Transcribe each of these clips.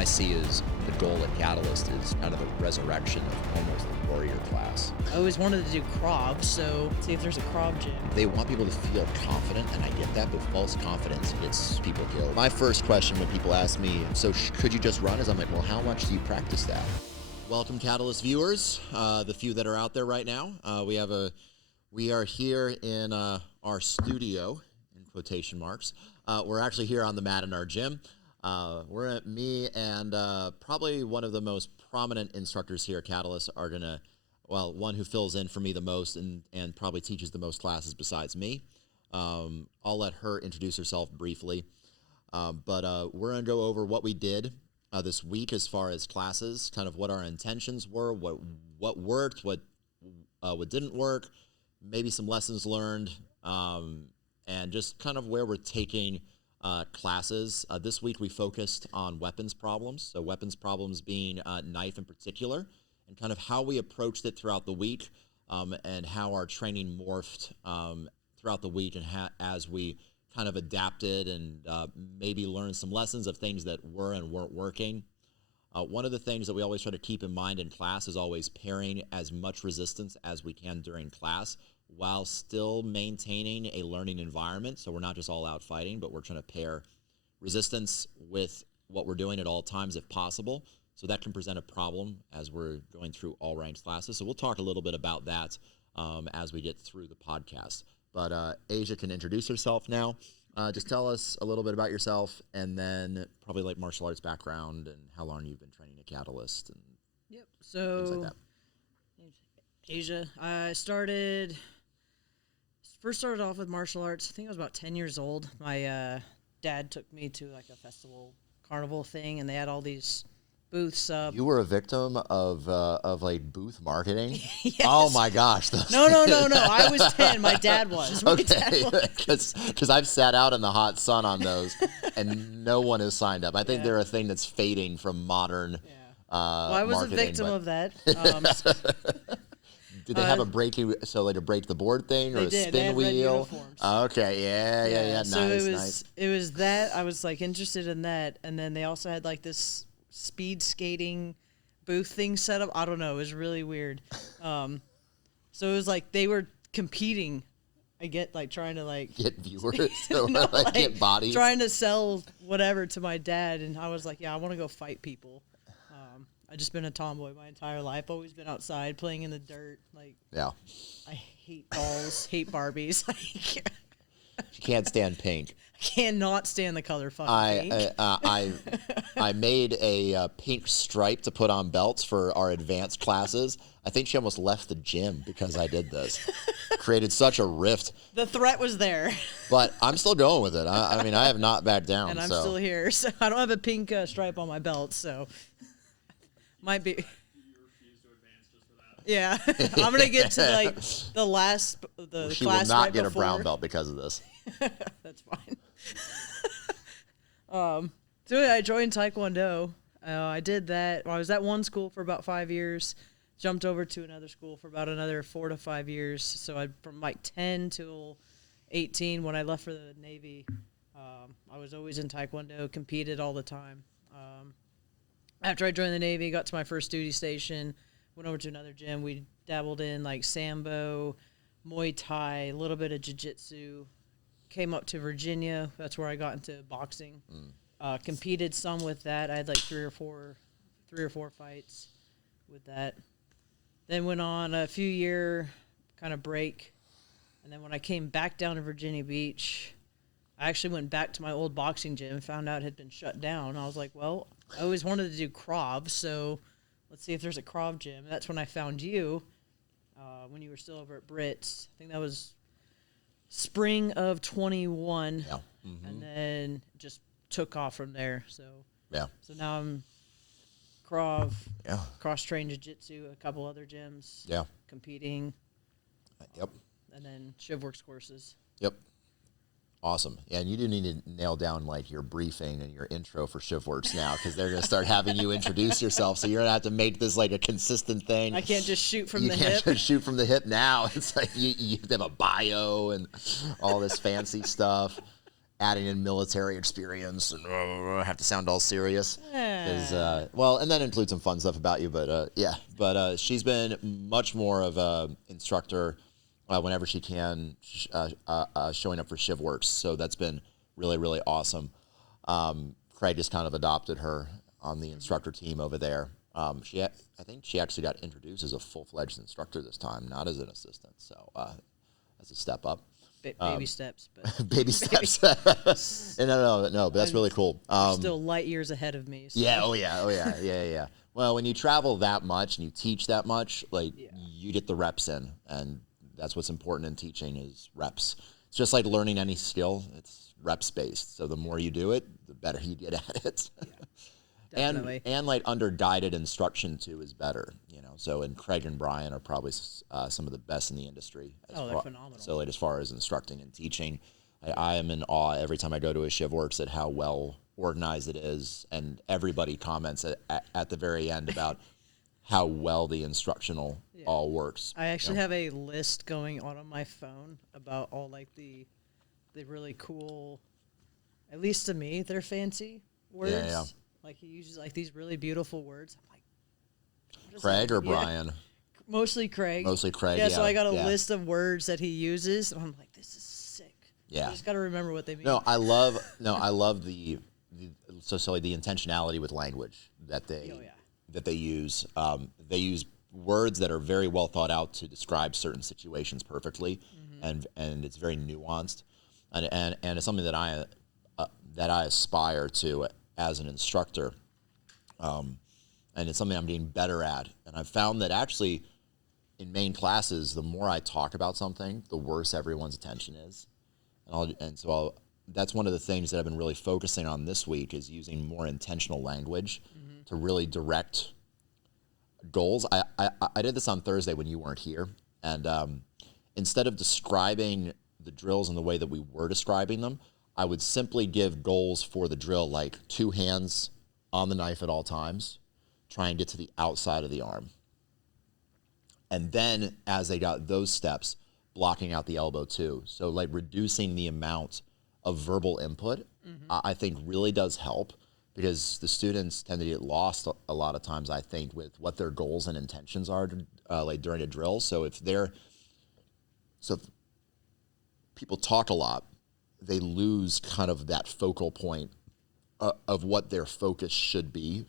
I see as the goal at Katalyst is kind of the resurrection of almost the warrior class. I always wanted to do Krav, so see if there's a Krav gym. They want people to feel confident, and I get that, but false confidence gets people killed. My first question when people ask me, so could you just run? Is I'm like, well, how much do you practice that? Welcome, Katalyst viewers, the few that are out there right now. We are here in our studio, in quotation marks. We're actually here on the mat in our gym. We're at me and probably one of the most prominent instructors here at Katalyst are gonna, well, one who fills in for me the most and probably teaches the most classes besides me. I'll let her introduce herself briefly, but we're gonna go over what we did this week as far as classes, kind of what our intentions were, what worked, what didn't work, maybe some lessons learned, and just kind of where we're taking classes. This week we focused on weapons problems, so weapons problems being knife in particular, and kind of how we approached it throughout the week, and how our training morphed throughout the week, and as we kind of adapted and maybe learned some lessons of things that were and weren't working. One of the things that we always try to keep in mind in class is always pairing as much resistance as we can during class, while still maintaining a learning environment. So we're not just all out fighting, but we're trying to pair resistance with what we're doing at all times if possible. So that can present a problem as we're going through all ranked classes. So we'll talk a little bit about that as we get through the podcast. But Asia can introduce herself now. Just tell us a little bit about yourself, and then probably like martial arts background and how long you've been training at Katalyst and Yep. So things like that. Asia, I first started off with martial arts. I think I was about 10 years old. My dad took me to like a festival carnival thing, and they had all these booths up. You were a victim of like booth marketing? Yes. Oh my gosh. No. I was 10. My dad was. Okay, because I've sat out in the hot sun on those, and no one has signed up. I think they're a thing that's fading from modern well, I was marketing, a victim of that. Did they have a break the board thing or a spin they had red wheel? uniforms. Okay, yeah. So Nice. It was that I was like interested in that, and then they also had like this speed skating booth thing set up. I don't know, it was really weird. So it was like they were competing. I get like trying to like Get viewers, or no, like get bodies. trying to sell whatever to my dad, and I was like, yeah, I want to go fight people. I just been a tomboy my entire life. Always been outside playing in the dirt. Like, Yeah. I hate dolls, hate Barbies. You can't stand pink. I cannot stand the color fucking pink. I made a pink stripe to put on belts for our advanced classes. I think she almost left the gym because I did this. Created such a rift. The threat was there. But I'm still going with it. I mean, I have not backed down. And I'm still here. So I don't have a pink stripe on my belt, so might be. Yeah, I'm gonna get to like the last the She class will not right get before. a brown belt because of this. That's fine. So I joined Taekwondo. I did that. I was at one school for about 5 years. Jumped over to another school for about another 4 to 5 years. So from like 10 till 18 when I left for the Navy, I was always in Taekwondo. Competed all the time. After I joined the Navy, got to my first duty station, went over to another gym. We dabbled in like Sambo, Muay Thai, a little bit of Jiu-Jitsu. Came up to Virginia. That's where I got into boxing. Competed some with that. I had like three or four fights with that. Then went on a few year kind of break. And then when I came back down to Virginia Beach, I actually went back to my old boxing gym and found out it had been shut down. I was like, well, I always wanted to do Krav, so let's see if there's a Krav gym. And that's when I found you, when you were still over at Britt's. I think that was spring of 21. Yeah. And then just took off from there. So Yeah. So now I'm Krav, Yeah. cross-trained jiu-jitsu, a couple other gyms. Yeah. Competing. Yep. And then ShivWorks courses. Yep. Awesome. Yeah, and you do need to nail down like your briefing and your intro for ShivWorks now, because they're going to start having you introduce yourself. So you're going to have to make this like a consistent thing. I can't just shoot from the You hip. can't just shoot from the hip now. It's like you have to have a bio and all this fancy stuff. adding in military experience and have to sound all serious. Yeah. Well, and that includes some fun stuff about you, but yeah. But she's been much more of a instructor whenever she can, showing up for ShivWorks. So that's been really, really awesome. Craig just kind of adopted her on the instructor team over there. I think she actually got introduced as a full-fledged instructor this time, not as an assistant. So that's a step up. Baby steps, but Baby steps. No, but that's really cool. still light years ahead of me. So. Yeah, yeah. Well, when you travel that much and you teach that much, like you get the reps in, and that's what's important in teaching is reps. It's just like learning any skill; it's reps based. So the more you do it, the better you get at it. Yeah, definitely. and like under guided instruction too is better. So and Craig and Brian are probably some of the best in the industry. They're phenomenal. So like as far as instructing and teaching, I am in awe every time I go to a ShivWorks at how well organized it is, and everybody comments at the very end about how well the instructional all works. I actually have a list going on my phone about all like the really cool, at least to me, they're fancy words. Yeah. Like he uses like these really beautiful words. I'm like, Craig or Brian? Mostly Craig. Yeah. So I got a list of words that he uses, and I'm like, this is sick. Yeah. You just got to remember what they mean. I love the intentionality with language that they use. They use words that are very well thought out to describe certain situations perfectly, and it's very nuanced, and it's something that I aspire to as an instructor. And it's something I'm getting better at. And I've found that actually in main classes, the more I talk about something, the worse everyone's attention is. So that's one of the things that I've been really focusing on this week is using more intentional language to really direct goals. I did this on Thursday when you weren't here. And instead of describing the drills in the way that we were describing them, I would simply give goals for the drill, like 2 hands on the knife at all times, try and get to the outside of the arm. And then as they got those steps, blocking out the elbow too. So like reducing the amount of verbal input, I think really does help because the students tend to get lost a lot of times, I think, with what their goals and intentions are like during a drill. So if people talk a lot, they lose kind of that focal point of what their focus should be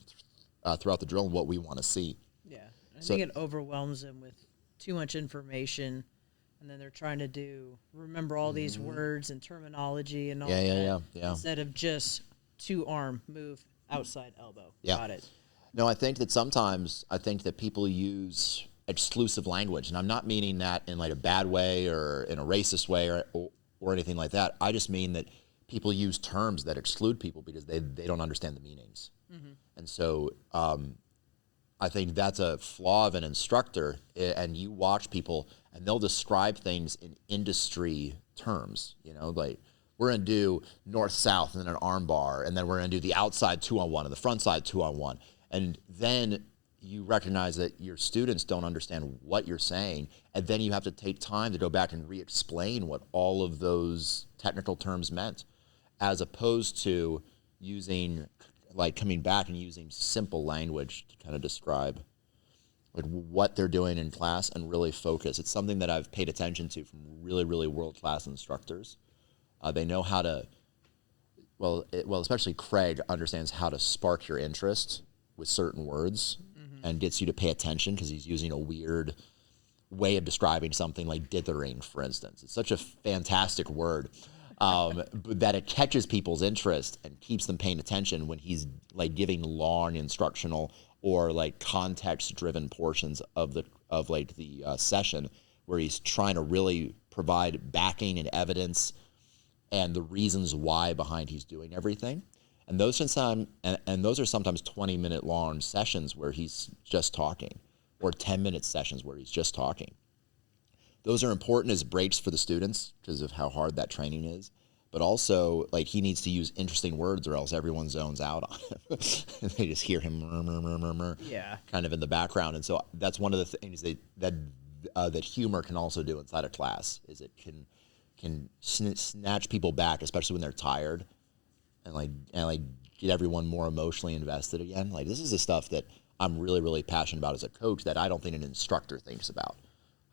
throughout the drill and what we want to see. Yeah, I think it overwhelms them with too much information, and then they're trying to remember all these words and terminology and all that. Instead of just 2-arm move outside elbow. Yeah. Got it. No, I think that people use exclusive language, and I'm not meaning that in like a bad way or in a racist way or anything like that. I just mean that people use terms that exclude people because they don't understand the meanings. And so I think that's a flaw of an instructor, and you watch people, and they'll describe things in industry terms, like we're going to do north-south and then an arm bar, and then we're going to do the outside 2-on-1 and the front side 2-on-1. And then you recognize that your students don't understand what you're saying, and then you have to take time to go back and re-explain what all of those technical terms meant, as opposed to coming back and using simple language to kind of describe like what they're doing in class and really focus. It's something that I've paid attention to from really, really world-class instructors. They know how to, especially Craig understands how to spark your interest with certain words and gets you to pay attention because he's using a weird way of describing something like dithering, for instance. It's such a fantastic word. But that it catches people's interest and keeps them paying attention when he's like giving long instructional or like context-driven portions of the session where he's trying to really provide backing and evidence and the reasons why behind he's doing everything. And those are sometimes 20-minute long sessions where he's just talking, or 10-minute sessions where he's just talking. Those are important as breaks for the students because of how hard that training is. But also, like, he needs to use interesting words or else everyone zones out on him. And they just hear him murmur, kind of in the background. And so that's one of the things that humor can also do inside a class, is it can snatch people back, especially when they're tired, and get everyone more emotionally invested again. Like, this is the stuff that I'm really, really passionate about as a coach that I don't think an instructor thinks about.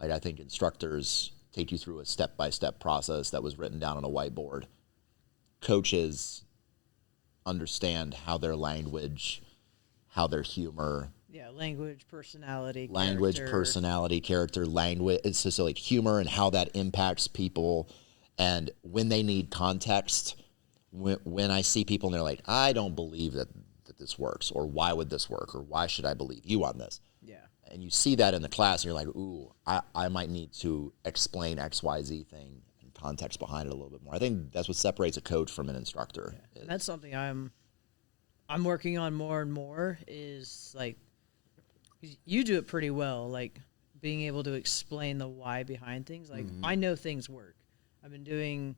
Like, I think instructors take you through a step-by-step process that was written down on a whiteboard. Coaches understand how their language, how their humor, language, personality, character, language. It's just like humor and how that impacts people. And when they need context, when I see people and they're like, I don't believe that this works, or why would this work, or why should I believe you on this? Yeah. And you see that in the class, and you're like, ooh, I might need to explain X, Y, Z thing and context behind it a little bit more. I think that's what separates a coach from an instructor. Yeah. And that's something I'm working on more and more is, like, you do it pretty well, like being able to explain the why behind things. Like, I know things work. I've been doing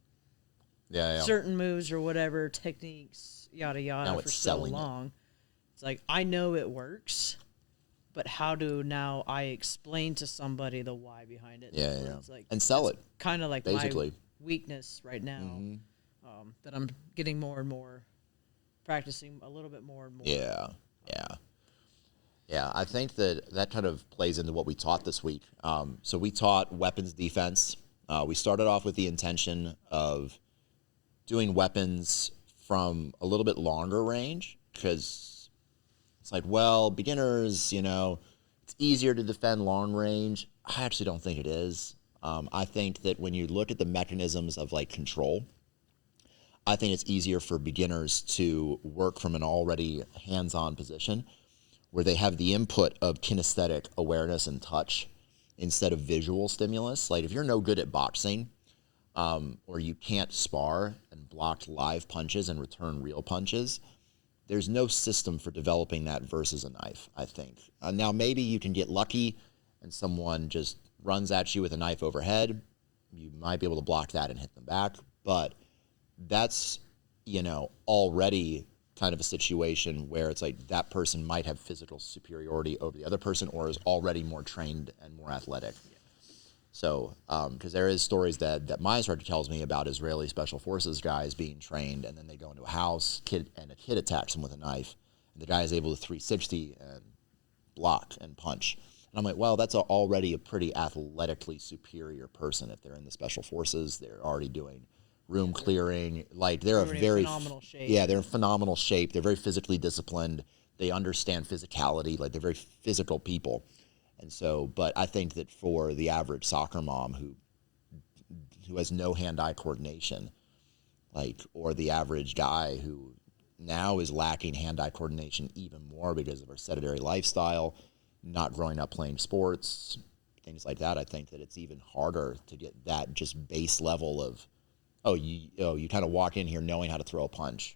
certain moves or whatever, techniques, yada, yada, for so long. It's like, I know it works, but how do now I explain to somebody the why behind it? Yeah, It's like, and sell it. Kind of like basically my weakness right now, that I'm getting more and more, practicing a little bit more and more. Yeah, I think that kind of plays into what we taught this week. So we taught weapons defense. We started off with the intention of doing weapons from a little bit longer range, because it's like, well, beginners, it's easier to defend long range. I actually don't think it is. I think that when you look at the mechanisms of, like, control, I think it's easier for beginners to work from an already hands-on position where they have the input of kinesthetic awareness and touch instead of visual stimulus. Like, if you're no good at boxing, or you can't spar and block live punches and return real punches, there's no system for developing that versus a knife, I think. Now, maybe you can get lucky and someone just runs at you with a knife overhead. You might be able to block that and hit them back, but that's, already kind of a situation where it's like that person might have physical superiority over the other person, or is already more trained and more athletic. So, because there is stories that my instructor tells me about Israeli Special Forces guys being trained, and then they go into a house, and a kid attacks them with a knife, and the guy is able to 360 and block and punch. And I'm like, well, that's already a pretty athletically superior person. If they're in the Special Forces, they're already doing room clearing. Like, they're phenomenal shape. Yeah, they're in phenomenal shape. They're very physically disciplined. They understand physicality. Like, they're very physical people. And so, but I think that for the average soccer mom who has no hand-eye coordination, like, or the average guy who now is lacking hand-eye coordination even more because of our sedentary lifestyle, not growing up playing sports, things like that, I think that it's even harder to get that just base level of, you kind of walk in here knowing how to throw a punch.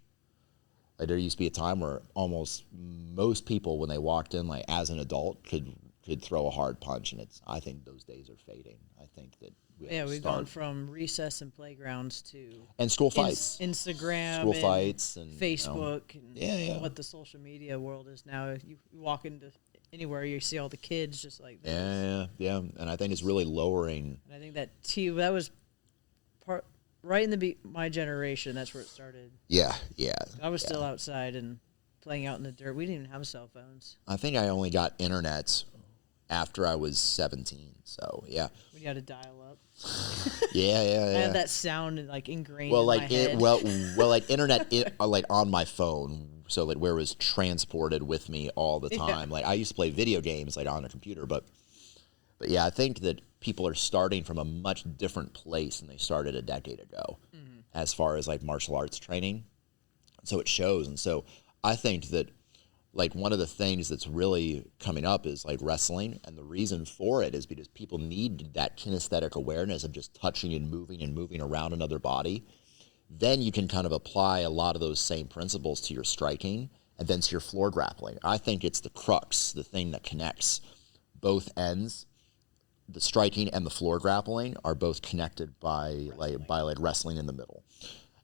Like, there used to be a time where almost most people, when they walked in, like, as an adult, could throw a hard punch, and I think those days are fading. I think that we've gone from recess and playgrounds to school fights, Instagram, school fights, and Facebook, and what the social media world is now. You walk into anywhere, you see all the kids just like this. And I think it's really lowering. And I think that was part right in my generation. That's where it started. Yeah. I was still outside and playing out in the dirt. We didn't even have cell phones. I think I only got internet after I was 17. So yeah. When you had to dial up. Yeah. I had that sound like ingrained in my head. Like internet, like on my phone. So, like, where it was transported with me all the time. Yeah. Like, I used to play video games, like, on a computer, but yeah, I think that people are starting from a much different place than they started a decade ago, as far as, like, martial arts training. So it shows. And so I think that, like, one of the things that's really coming up is, like, wrestling, and the reason for it is because people need that kinesthetic awareness of just touching and moving around another body. Then you can kind of apply a lot of those same principles to your striking and then to your floor grappling. I think it's the crux, the thing that connects both ends. The striking and the floor grappling are both connected by wrestling in the middle.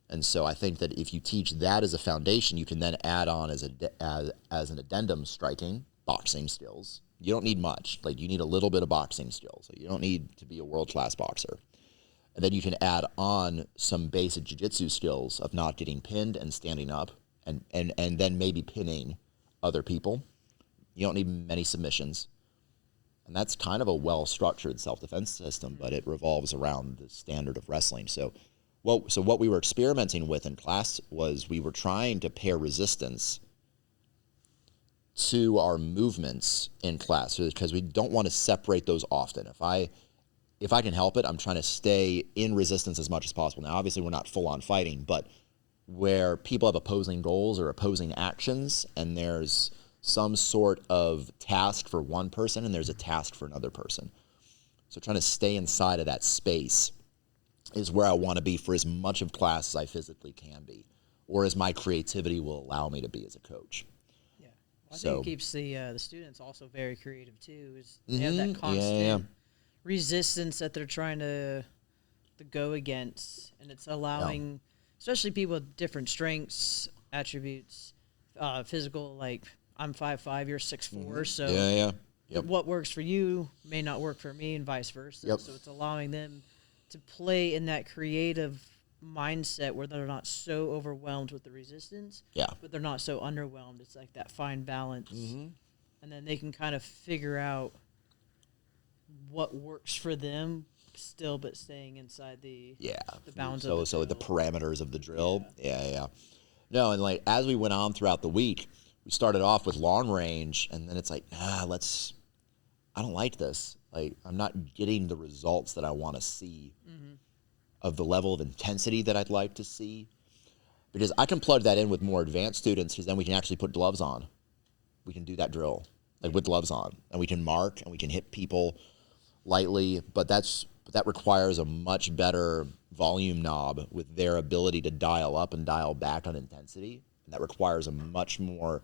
And so I think that if you teach that as a foundation, you can then add on as an addendum striking, boxing skills. You don't need much. Like, you need a little bit of boxing skills. So you don't need to be a world-class boxer. And then you can add on some basic jiu-jitsu skills of not getting pinned and standing up, and then maybe pinning other people. You don't need many submissions. And that's kind of a well-structured self-defense system, but it revolves around the standard of wrestling. So what we were experimenting with in class was we were trying to pair resistance to our movements in class, because we don't want to separate those often. If I can help it, I'm trying to stay in resistance as much as possible. Now, obviously, we're not full-on fighting, but where people have opposing goals or opposing actions, and there's some sort of task for one person and there's a task for another person. So trying to stay inside of that space is where I want to be for as much of class as I physically can be, or as my creativity will allow me to be as a coach. Yeah, well, I think it keeps the students also very creative too. Is they have that constant resistance that they're trying to go against, and it's allowing, especially people with different strengths, attributes, physical. Like I'm 5'5", you're 6'4", so what works for you may not work for me, and vice versa. So it's allowing them to play in that creative mindset where they're not so overwhelmed with the resistance, but they're not so underwhelmed. It's like that fine balance, and then they can kind of figure out what works for them still, but staying inside the bounds of the drill. The parameters of the drill. No, and like as we went on throughout the week, we started off with long range, and then it's like, I don't like this. Like, I'm not getting the results that I want to see of the level of intensity that I'd like to see. Because I can plug that in with more advanced students, because then we can actually put gloves on. We can do that drill, like with gloves on, and we can mark, and we can hit people lightly, but that requires a much better volume knob with their ability to dial up and dial back on intensity. And that requires a much more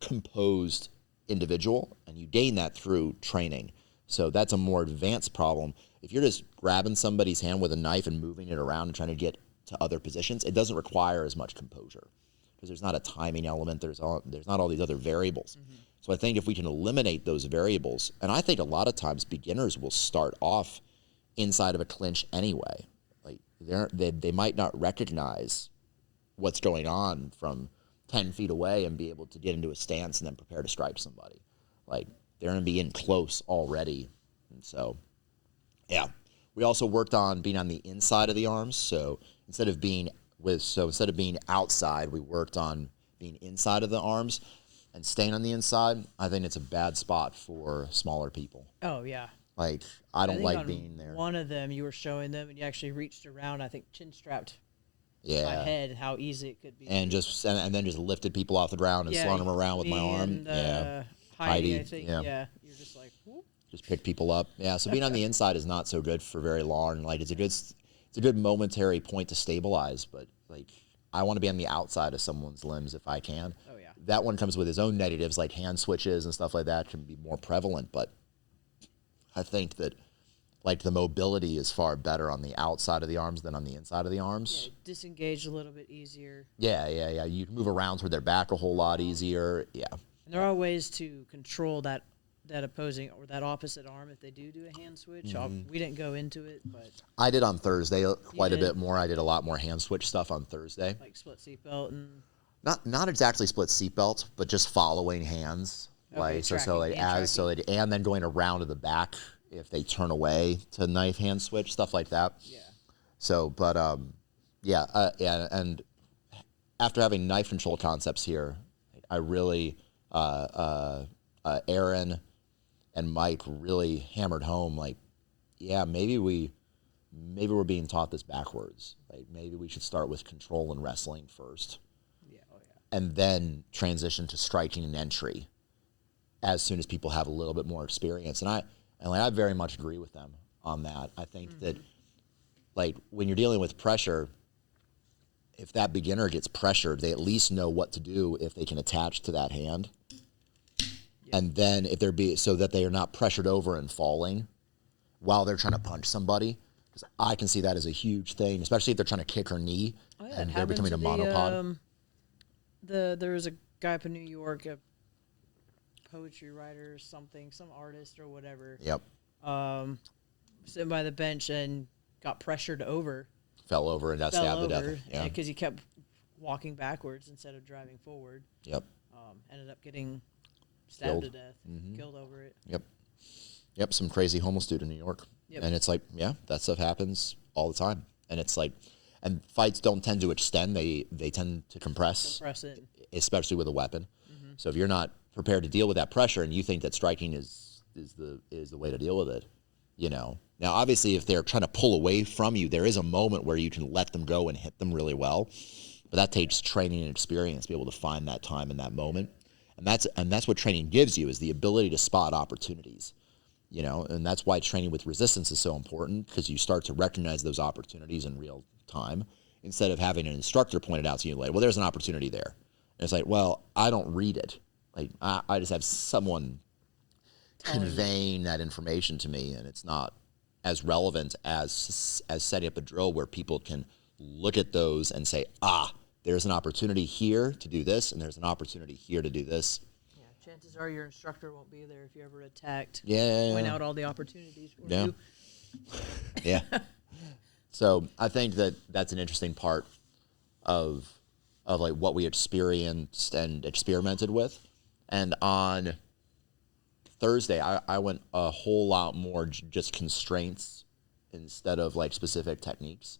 composed individual, and you gain that through training. So that's a more advanced problem. If you're just grabbing somebody's hand with a knife and moving it around and trying to get to other positions, it doesn't require as much composure, because there's not a timing element. There's not all these other variables. So I think if we can eliminate those variables, and I think a lot of times beginners will start off inside of a clinch anyway. Like they might not recognize what's going on from 10 feet away and be able to get into a stance and then prepare to strike somebody. Like, they're going to be in close already. And so, we also worked on being on the inside of the arms. So instead of being outside, we worked on being inside of the arms and staying on the inside. I think it's a bad spot for smaller people. Oh, yeah. Like, I don't like being there. One of them, you were showing them, and you actually reached around, I think, chin strapped my head, how easy it could be. And then just lifted people off the ground and slung them around with my arm. Heidi, I think, you're just like, whoop. Just pick people up. Yeah, so being on the inside is not so good for very long. Like, it's a good momentary point to stabilize, but like, I want to be on the outside of someone's limbs if I can. Oh, yeah. That one comes with its own negatives, like hand switches and stuff like that can be more prevalent, but I think that like the mobility is far better on the outside of the arms than on the inside of the arms. Yeah, disengage a little bit easier. Yeah. You can move around toward their back a whole lot easier. Yeah. And there are ways to control that opposing or that opposite arm if they do a hand switch. We didn't go into it, but I did on Thursday quite a bit more. I did a lot more hand switch stuff on Thursday. Like split seatbelt and not exactly split seatbelt, but just following hands. Okay, and then going around to the back if they turn away to knife hand switch, stuff like that. Yeah. So, but and after having knife control concepts here, I really Aaron and Mike really hammered home, like, maybe we're being taught this backwards. Like, maybe we should start with control and wrestling first. And then transition to striking and entry as soon as people have a little bit more experience. And I very much agree with them on that. I think that, like, when you're dealing with pressure, if that beginner gets pressured, they at least know what to do if they can attach to that hand. And then so that they are not pressured over and falling while they're trying to punch somebody. Because I can see that as a huge thing, especially if they're trying to kick her knee and they're becoming a monopod. There was a guy up in New York, a poetry writer or something, some artist or whatever. Yep. Sitting by the bench, and got pressured over, Fell over and got fell stabbed to death. over, Yeah. because he kept walking backwards instead of driving forward. Yep. Ended up getting stabbed Killed. to death, killed over it. Yep. Yep. Some crazy homeless dude in New York. Yep. And it's like, yeah, that stuff happens all the time. And it's like, and fights don't tend to extend. They tend to compress it. especially with a weapon. So if you're not prepared to deal with that pressure and you think that striking is the way to deal with it, you know. Now, obviously, if they're trying to pull away from you, there is a moment where you can let them go and hit them really well. But that takes training and experience to be able to find that time and that moment. And that's what training gives you, is the ability to spot opportunities, you know. And that's why training with resistance is so important, because you start to recognize those opportunities in real time instead of having an instructor point it out to you like, well, there's an opportunity there. And it's like, well, I don't read it. Like, I just have someone conveying that information to me, and it's not as relevant as setting up a drill where people can look at those and say, there's an opportunity here to do this, and there's an opportunity here to do this. Yeah, chances are your instructor won't be there if you're ever attacked. Yeah. Point out all the opportunities for Yeah. you. Yeah. So I think that's an interesting part of like what we experienced and experimented with. And on Thursday, I went a whole lot more just constraints instead of like specific techniques.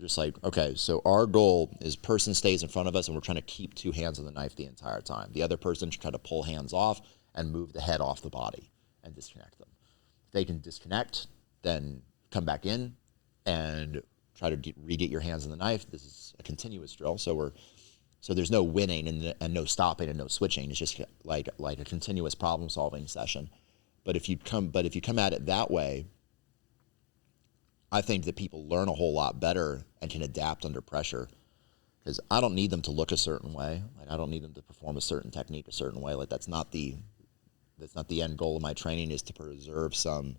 Just like, okay, so our goal is person stays in front of us and we're trying to keep two hands on the knife the entire time. The other person should try to pull hands off and move the head off the body and disconnect them. If they can disconnect, then come back in and try to re-get your hands on the knife. This is a continuous drill, so there's no winning and no stopping and no switching. It's just like a continuous problem-solving session. But if you come at it that way, I think that people learn a whole lot better and can adapt under pressure. Because I don't need them to look a certain way. Like, I don't need them to perform a certain technique a certain way. Like, that's not the end goal of my training, is to preserve some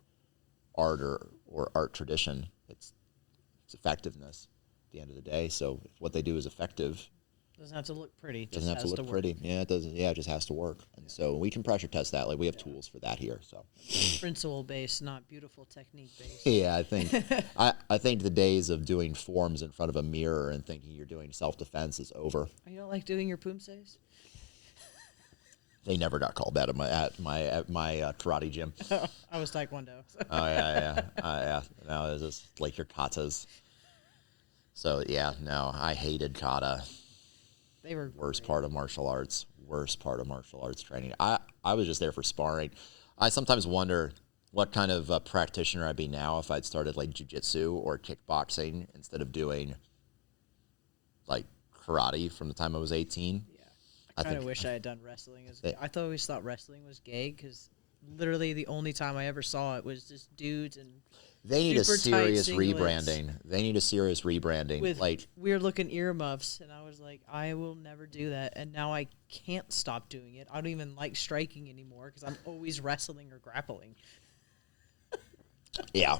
art or art tradition. It's effectiveness at the end of the day. So if what they do is effective, Doesn't have to look pretty. it doesn't have to look pretty. Yeah, it doesn't. Yeah, it just has to work. And so we can pressure test that. Like, we have tools for that here. So Principle based, not beautiful technique based. yeah, I think I think the days of doing forms in front of a mirror and thinking you're doing self-defense is over. You don't like doing your poomsays? They never got called that at my karate gym. I was Taekwondo. So. Oh yeah. No, it's just like your katas. So yeah, no, I hated kata. They were Worst great. part of martial arts training. I was just there for sparring. I sometimes wonder what kind of practitioner I'd be now if I'd started like jiu-jitsu or kickboxing instead of doing like karate from the time I was 18. Yeah. I kind of wish I had done wrestling. I always thought wrestling was gay, because literally the only time I ever saw it was just dudes and They need a super serious tight singlets rebranding. They need a serious rebranding. with like weird looking earmuffs, and I was like, I will never do that. And now I can't stop doing it. I don't even like striking anymore because I'm always wrestling or grappling. yeah.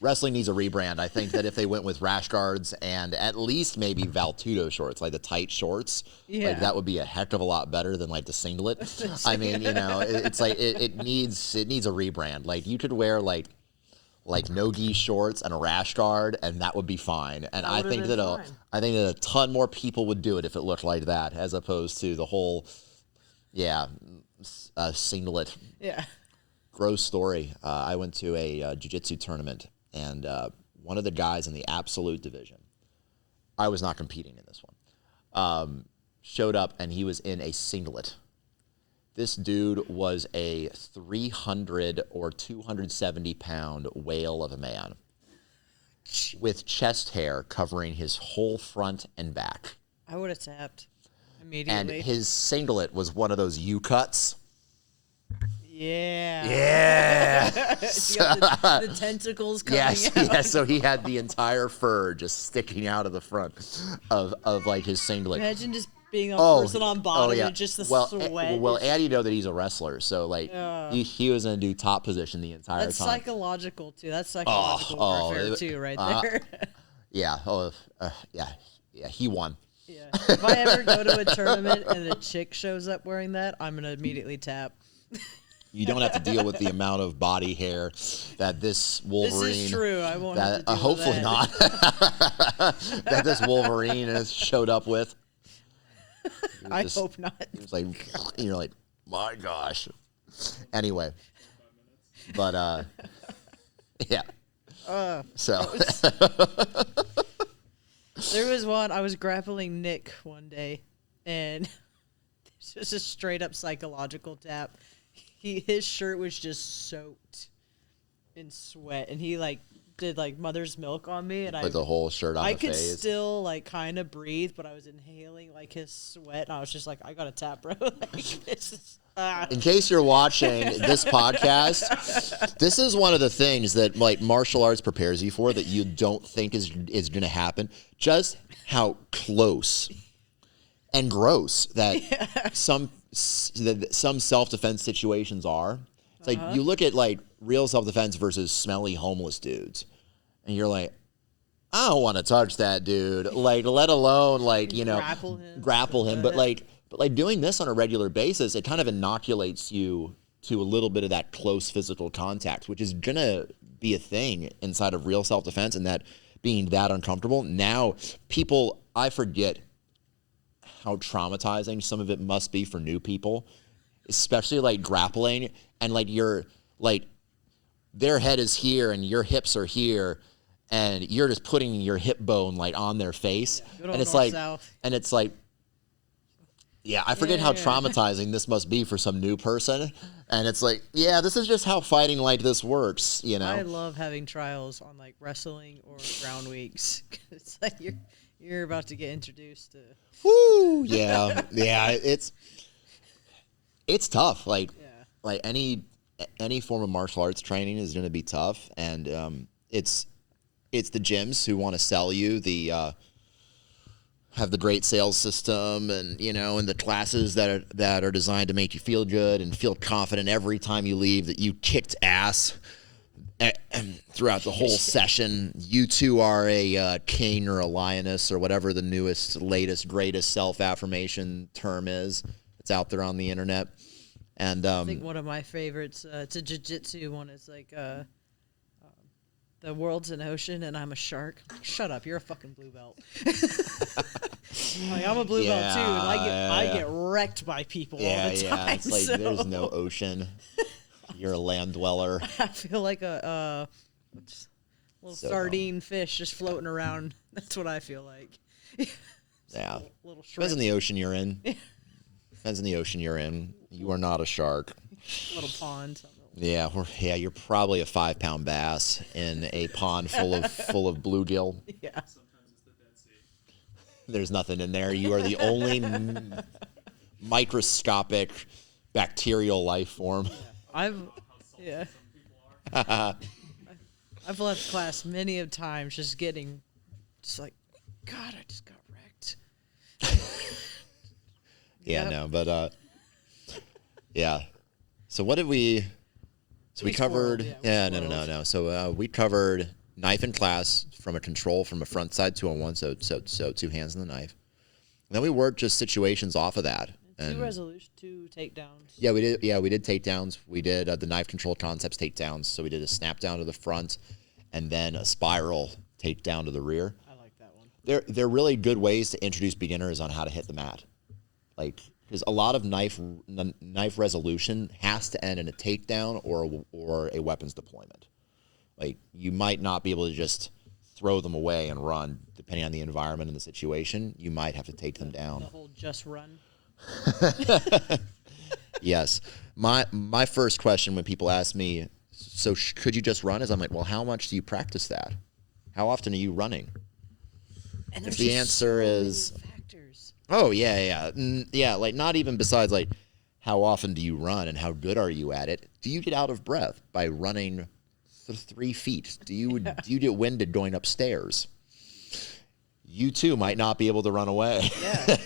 Wrestling needs a rebrand. I think that if they went with rash guards and at least maybe Valtudo shorts, like the tight shorts, like that would be a heck of a lot better than like the singlet. I mean, you know, it's like it needs a rebrand. Like you could wear like no-gi shorts and a rash guard, and that would be fine. And I think that a ton more people would do it if it looked like that, as opposed to the whole, singlet. Yeah. Gross story. I went to a jiu-jitsu tournament, and one of the guys in the absolute division, I was not competing in this one, showed up, and he was in a singlet. This dude was a 300 or 270 pound whale of a man with chest hair covering his whole front and back. I would have tapped immediately. And his singlet was one of those U-cuts. Yeah. Yeah. The tentacles coming out. Yeah, so he had the entire fur just sticking out of the front of like his singlet. Imagine just being a person on bottom and just the sweat. Well, and you know that he's a wrestler, so like he was going to do top position the entire That's time. psychological too. That's psychological warfare too, right there. Yeah. He won. Yeah. If I ever go to a tournament and a chick shows up wearing that, I'm gonna immediately tap. You don't have to deal with the amount of body hair that this Wolverine. This is true. I won't have to deal hopefully with not. That this Wolverine has showed up with. I hope not. It was like, and you're like, my gosh. Anyway, but yeah. So There was one, I was grappling Nick one day, and it's just a straight up psychological tap. His shirt was just soaked in sweat, and he like did like mother's milk on me, and put the whole shirt on I the could face. still like kind of breathe, but I was inhaling like his sweat, and I was just like, I got to tap, bro. Like this is. In case you're watching this podcast, this is one of the things that like martial arts prepares you for that you don't think is going to happen. Just how close and gross that some self-defense situations are. It's like you look at like real self-defense versus smelly homeless dudes, and you're like, I don't want to touch that dude. Like, let alone like grapple him. But like doing this on a regular basis, it kind of inoculates you to a little bit of that close physical contact, which is gonna be a thing inside of real self-defense, and that being that uncomfortable. Now, I forget how traumatizing some of it must be for new people, especially like grappling, and like their head is here and your hips are here, and you're just putting your hip bone like on their face, and it's like, yeah, I forget how traumatizing this must be for some new person. And it's like, yeah, this is just how fighting like this works, you know? I love having trials on like wrestling or ground weeks. It's like you're about to get introduced to. Woo! Yeah, yeah, it's tough. Like any form of martial arts training is going to be tough, and it's the gyms who want to sell you the. Have the great sales system, and and the classes that are designed to make you feel good and feel confident every time you leave that you kicked ass throughout the whole session. You two are a king or a lioness or whatever the newest, latest, greatest self-affirmation term is. It's out there on the internet. And I think one of my favorites, it's a jiu-jitsu one. It's like the world's an ocean and I'm a shark. Like, shut up, you're a fucking blue belt. Like, I'm a blue belt too, and I get wrecked by people all the time. It's like there's no ocean. You're a land dweller. I feel like a little sardine fish just floating around. That's what I feel like. Yeah. Little shrimp. Depends on the ocean you're in. Depends on the ocean you're in. You are not a shark. Little pond. Yeah, you're probably a 5-pound bass in a pond full of bluegill. Yeah. Sometimes it's the Dead Sea. There's nothing in there. You are the only microscopic bacterial life form. I've left class many of times just like, God, I just got wrecked. Yeah. So what did we? So we covered. No. So we covered knife in class from a control from a front side 2-on-1. So 2 hands on the knife. And then we worked just situations off of that. Two resolution, 2 takedowns. Yeah, we did. Yeah, we did takedowns. We did the knife control concepts takedowns. So we did a snap down to the front, and then a spiral takedown to the rear. I like that one. They're really good ways to introduce beginners on how to hit the mat, like because a lot of knife resolution has to end in a takedown or a weapons deployment. Like you might not be able to just throw them away and run, depending on the environment and the situation. You might have to take them down. The whole just run. Yes. My first question when people ask me, so could you just run? Is I'm like, well, how much do you practice that? How often are you running? And if the answer is, factors. Oh, yeah. Yeah, like not even besides like how often do you run and how good are you at it? Do you get out of breath by running 3 feet? Do you get winded going upstairs? You too might not be able to run away. Yeah.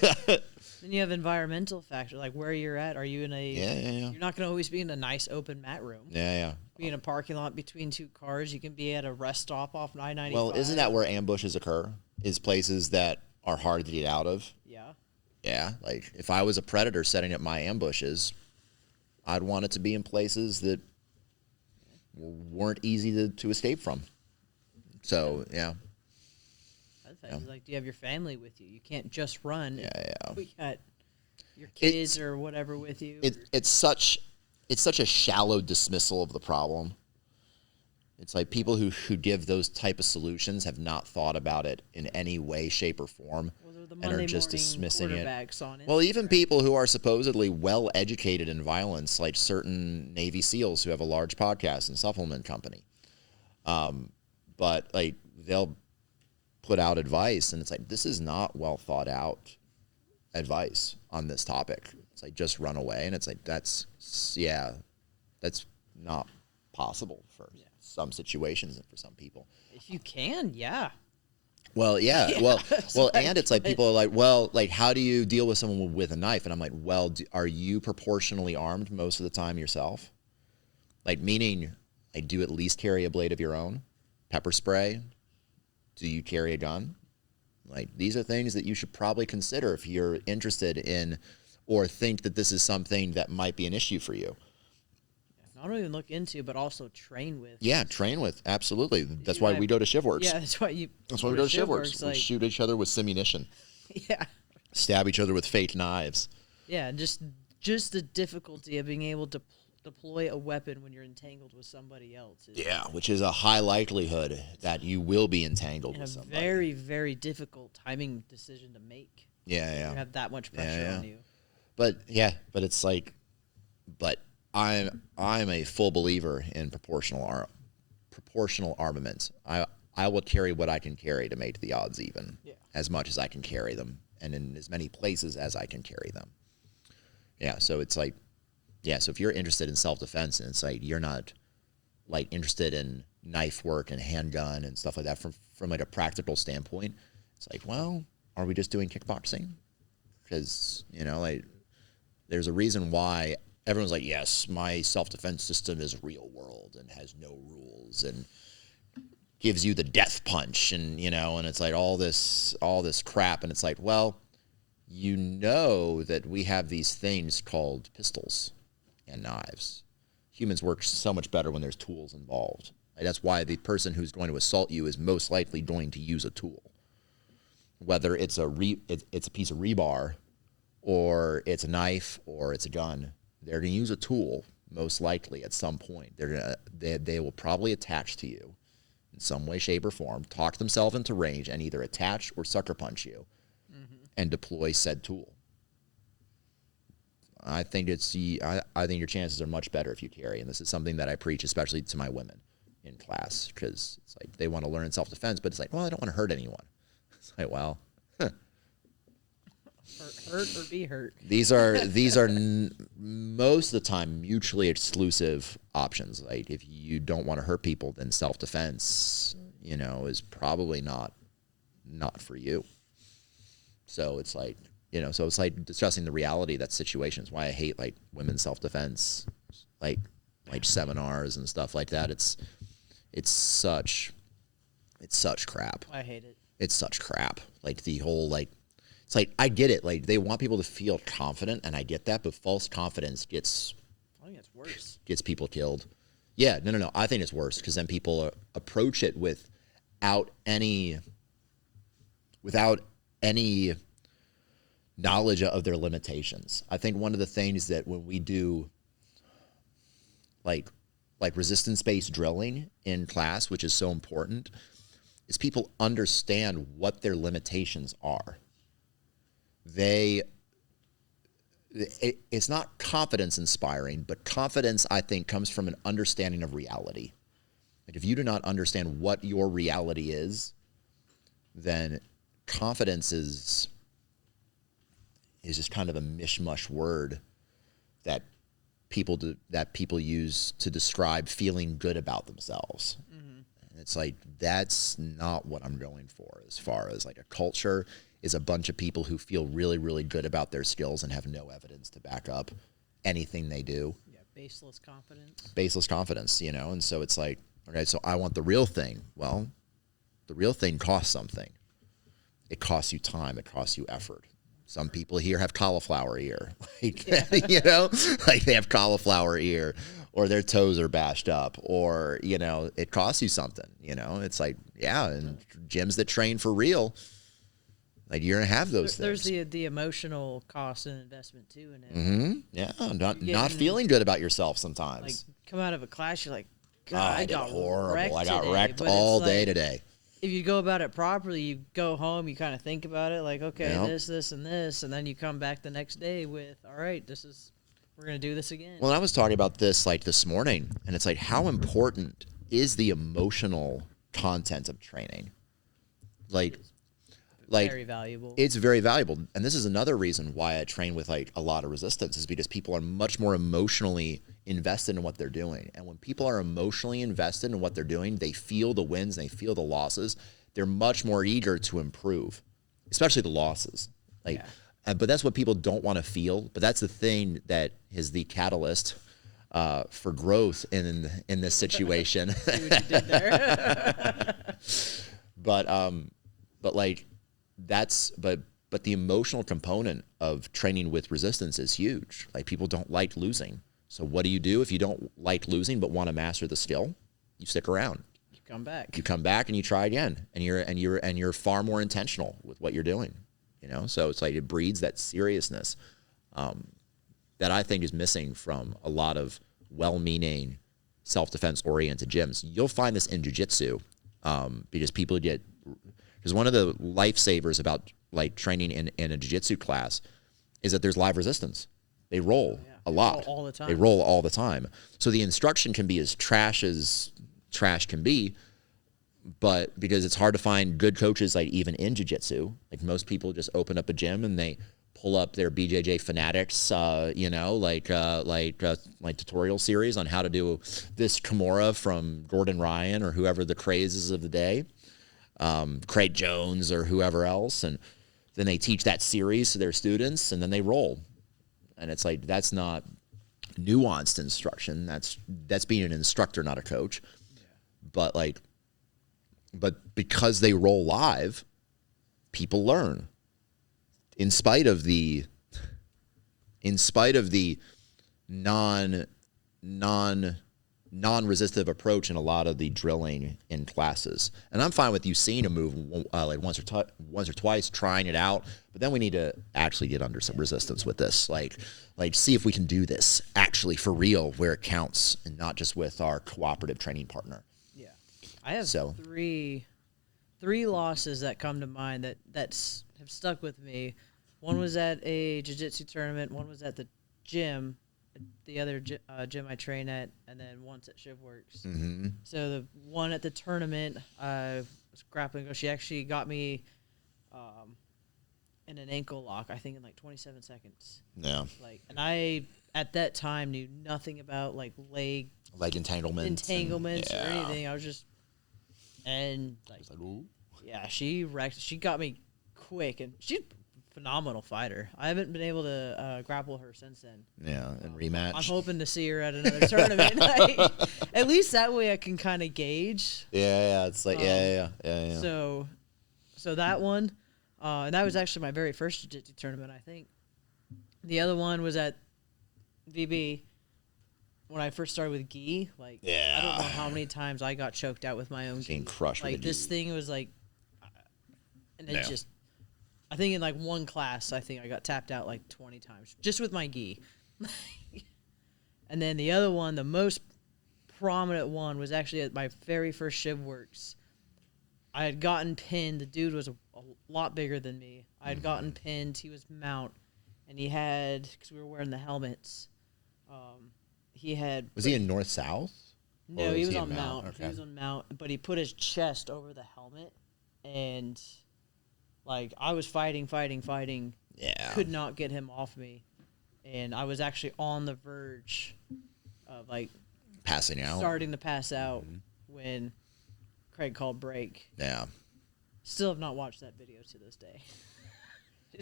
Then you have environmental factor, like where you're at. Are you in a? Yeah. You're not going to always be in a nice open mat room. Yeah. Be in a parking lot between 2 cars. You can be at a rest stop off I-95. Well, isn't that where ambushes occur? Is places that are hard to get out of? Yeah. Yeah. Like if I was a predator setting up my ambushes, I'd want it to be in places that weren't easy to escape from. So, yeah. That's like, do you have your family with you? You can't just run. Yeah. We got your kids or whatever with you. It's such a shallow dismissal of the problem. It's like people who give those type of solutions have not thought about it in any way, shape, or form, and are just dismissing it. Well, even people who are supposedly well educated in violence, like certain Navy SEALs who have a large podcast and supplement company, but like they'll put out advice, and it's like, this is not well thought out advice on this topic. It's like, just run away, and it's like, that's not possible for some situations and for some people. If you can, yeah. Well, yeah. Well, and it's like people are like, well, like, how do you deal with someone with a knife? And I'm like, well, are you proportionally armed most of the time yourself? Like, meaning, like, do you at least carry a blade of your own? Pepper spray? Do you carry a gun? Like, these are things that you should probably consider if you're interested in or think that this is something that might be an issue for you. Not only look into, but also train with. Yeah, train with. Absolutely. That's why we go to shivworks. Yeah, that's why we go to shivworks. We shoot each other with simunition. Yeah. Stab each other with fake knives. Yeah, just the difficulty of being able to deploy a weapon when you're entangled with somebody else. Yeah, which is a high likelihood that you will be entangled with somebody. A very, very difficult timing decision to make. Yeah. You have that much pressure on you. But it's like, I'm a full believer in proportional armament. I will carry what I can carry to make the odds even, as much as I can carry them, and in as many places as I can carry them. Yeah, so it's like, so if you're interested in self-defense, and it's like you're not like interested in knife work and handgun and stuff like that from like a practical standpoint, it's like, well, are we just doing kickboxing? Because, like, there's a reason why everyone's like, yes, my self-defense system is real world and has no rules and gives you the death punch, and and it's like all this crap, and it's like, well, that we have these things called pistols and knives. Humans work so much better when there's tools involved. And that's why the person who's going to assault you is most likely going to use a tool, whether it's it's a piece of rebar, or it's a knife, or it's a gun. They're going to use a tool most likely at some point. They will probably attach to you in some way, shape, or form, talk themselves into range, and either attach or sucker punch you, and deploy said tool. I think I think your chances are much better if you carry, and this is something that I preach, especially to my women in class, because it's like they want to learn self-defense, but it's like, well, I don't want to hurt anyone. It's like, well, hurt or be hurt. These are most of the time mutually exclusive options. Like, if you don't want to hurt people, then self-defense, is probably not for you. So it's like, it's like discussing the reality of that situation. It's why I hate like women's self-defense, like seminars and stuff like that. It's such crap. I hate it. It's such crap. Like the whole like. It's like, I get it. Like, they want people to feel confident, and I get that, but false confidence I think it's worse. Gets people killed. Yeah, no. I think it's worse, because then people approach it without any knowledge of their limitations. I think one of the things that when we do like resistance-based drilling in class, which is so important, is people understand what their limitations are. It's not confidence inspiring, but confidence, I think, comes from an understanding of reality. Like, if you do not understand what your reality is, then confidence is just kind of a mishmash word that people use to describe feeling good about themselves. And it's like, that's not what I'm going for. As far as like a culture is a bunch of people who feel really, really good about their skills and have no evidence to back up anything they do. Yeah, baseless confidence. Baseless confidence, and so it's like, okay, so I want the real thing. Well, the real thing costs something. It costs you time. It costs you effort. Some people here have cauliflower ear, like, you know, like they have cauliflower ear, or their toes are bashed up, or, you know, it costs you something, you know. It's like, yeah, and gyms that train for real, like you're gonna have those There's things. the emotional cost and investment too in it. Yeah, not getting, feeling good about yourself Like sometimes. come out of a class, you're like, Oh, God, I I did got horrible. wrecked I got today. wrecked But it's all day like, today. if you go about it properly, you go home, you kind of think about it, like, okay, Yep. this, and this, and then you come back the next day with, all right, we're gonna do this again. Well, I was talking about this like this morning, and it's like, how important is the emotional content of training? Like, Very valuable. it's very valuable. And this is another reason why I train with like a lot of resistance, is because people are much more emotionally invested in what they're doing. And when people are emotionally invested in what they're doing, they feel the wins, they feel the losses. They're much more eager to improve, especially the losses. Like, but that's what people don't want to feel. But that's the thing that is the catalyst for growth in this situation. See what you did there. But like but the emotional component of training with resistance is huge. Like, people don't like losing. So what do you do if you don't like losing but want to master the skill? You stick around. You come back. You come back and you try again, and you're far more intentional with what you're doing. You know, so it's like it breeds that seriousness that I think is missing from a lot of well-meaning, self-defense oriented gyms. You'll find this in jiu-jitsu because people get. Because one of the lifesavers about like training in a jiu-jitsu class is that there's live resistance. They roll a lot. All the time. They roll all the time. So the instruction can be as trash can be, but because it's hard to find good coaches, like even in jiu-jitsu, like most people just open up a gym and they pull up their BJJ Fanatics, you know, like tutorial series on how to do this Kimura from Gordon Ryan or whoever the crazes of the day. Craig Jones or whoever else, and then they teach that series to their students, and then they roll. And it's like, that's not nuanced instruction. That's being an instructor, not a coach. But because they roll live, people learn. In spite of the non-resistive approach in a lot of the drilling in classes. And I'm fine with you seeing a move like once or twice, trying it out, but then we need to actually get under some resistance with this. Like see if we can do this actually for real where it counts, and not just with our cooperative training partner. Yeah. I have three losses that come to mind that have stuck with me. One was at a jiu-jitsu tournament, one was at the gym, the other gym I train at, and then once at ShivWorks. Mm-hmm. So the one at the tournament, was grappling. She actually got me in an ankle lock, I think in like 27 seconds. Yeah. And I at that time knew nothing about like leg entanglements or anything. I was just ooh. yeah, she wrecked. She got me quick, and she's a phenomenal fighter. I haven't been able to grapple her since then. Yeah, and rematch. I'm hoping to see her at another tournament. At least that way I can kind of gauge. Yeah. It's like yeah. So that one, and that was actually my very first jiu-jitsu tournament, I think. The other one was at VB when I first started with gi. I don't know how many times I got choked out with my own gi. Getting crushed with this thing was like, and it just, I think in like one class, I think I got tapped out like 20 times just with my gi. And then the other one, the most prominent one, was actually at my very first ShivWorks. I had gotten pinned. The dude was a lot bigger than me. I had gotten pinned. He was mount, and he had, because we were wearing the helmets, he had... Was he in north-south? No, he was on mount. Okay. He was on mount, but he put his chest over the helmet, and like I was fighting. Yeah. Could not get him off me, and I was actually on the verge of like passing out, starting to pass out when Craig called break. Yeah. Still have not watched that video to this day.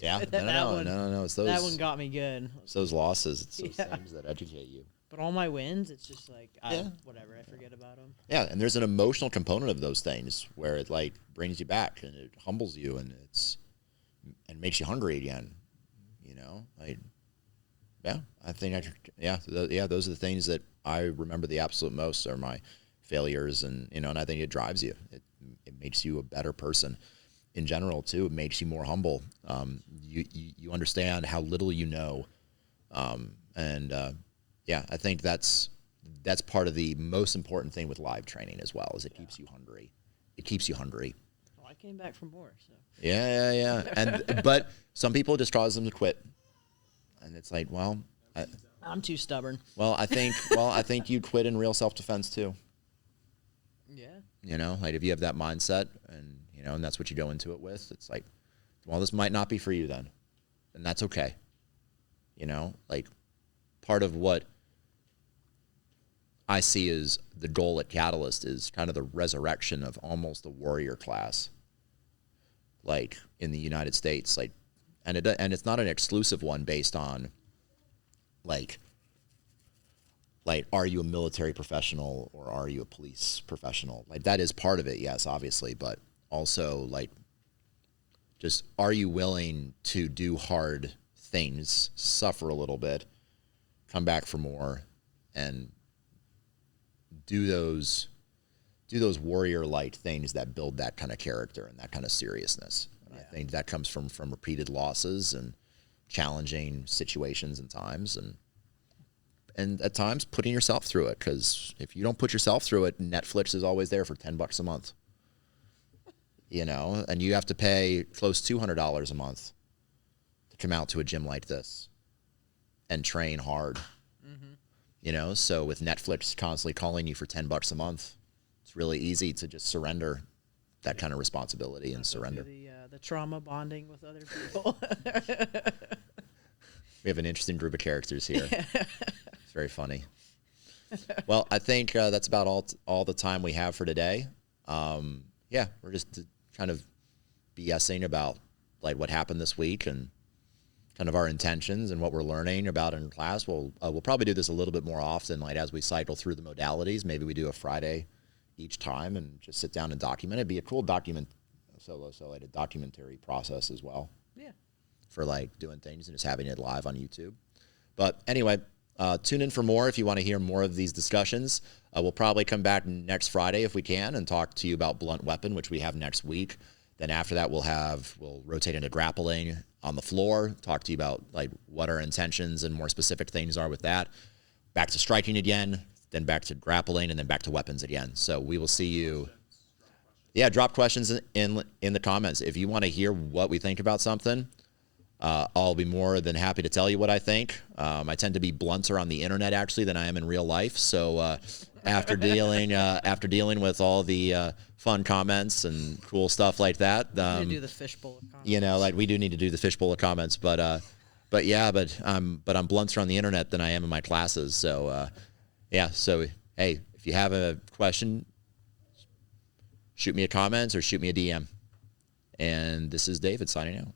Yeah. No. It's those, that one got me good. It's those losses. It's those things that educate you. But all my wins, it's just like, whatever, I forget about them. Yeah, and there's an emotional component of those things where it like brings you back and it humbles you and makes you hungry again. like, yeah, I think, those are the things that I remember the absolute most are my failures, and, and I think it drives you. It makes you a better person in general too. It makes you more humble. You understand how little you know. I think that's part of the most important thing with live training as well, is it keeps you hungry. It keeps you hungry. Well, I came back from more, so. Yeah. But some people, it just cause them to quit. And it's like, well, I'm too stubborn. I think you'd quit in real self-defense too. Yeah. Like if you have that mindset and that's what you go into it with, it's like, well, this might not be for you then. And that's okay. Like part of what I see as the goal at Katalyst is kind of the resurrection of almost a warrior class, like in the United States, like, and it's not an exclusive one based on like, are you a military professional or are you a police professional? Like that is part of it, yes, obviously, but also like, just are you willing to do hard things, suffer a little bit, come back for more, and do those warrior-like things that build that kind of character and that kind of seriousness. And I think that comes from repeated losses and challenging situations and times, and at times putting yourself through it, because if you don't put yourself through it, Netflix is always there for $10 a month. And you have to pay close to $200 a month to come out to a gym like this and train hard. So with Netflix constantly calling you for $10 a month, it's really easy to just surrender that kind of responsibility and surrender. The trauma bonding with other people. We have an interesting group of characters here. It's very funny. Well, I think that's about all the time we have for today. We're just kind of BSing about like what happened this week and kind of our intentions and what we're learning about in class. We'll probably do this a little bit more often, like as we cycle through the modalities. Maybe we do a Friday each time and just sit down and document. It'd be a cool like a documentary process as well. Yeah. For like doing things and just having it live on YouTube. But anyway, tune in for more if you want to hear more of these discussions. We'll probably come back next Friday if we can and talk to you about blunt weapon, which we have next week. Then after that, we'll rotate into grappling on the floor, talk to you about like what our intentions and more specific things are with that. Back to striking again, then back to grappling, and then back to weapons again. So we will see you. Yeah, drop questions in the comments. If you want to hear what we think about something, I'll be more than happy to tell you what I think. I tend to be blunter on the internet actually than I am in real life. So after dealing with all the fun comments and cool stuff like that, You do the fishbowl of comments. like we do need to do the fishbowl of comments. But I'm blunter on the internet than I am in my classes. So So hey, if you have a question, shoot me a comment or shoot me a DM. And this is David signing out.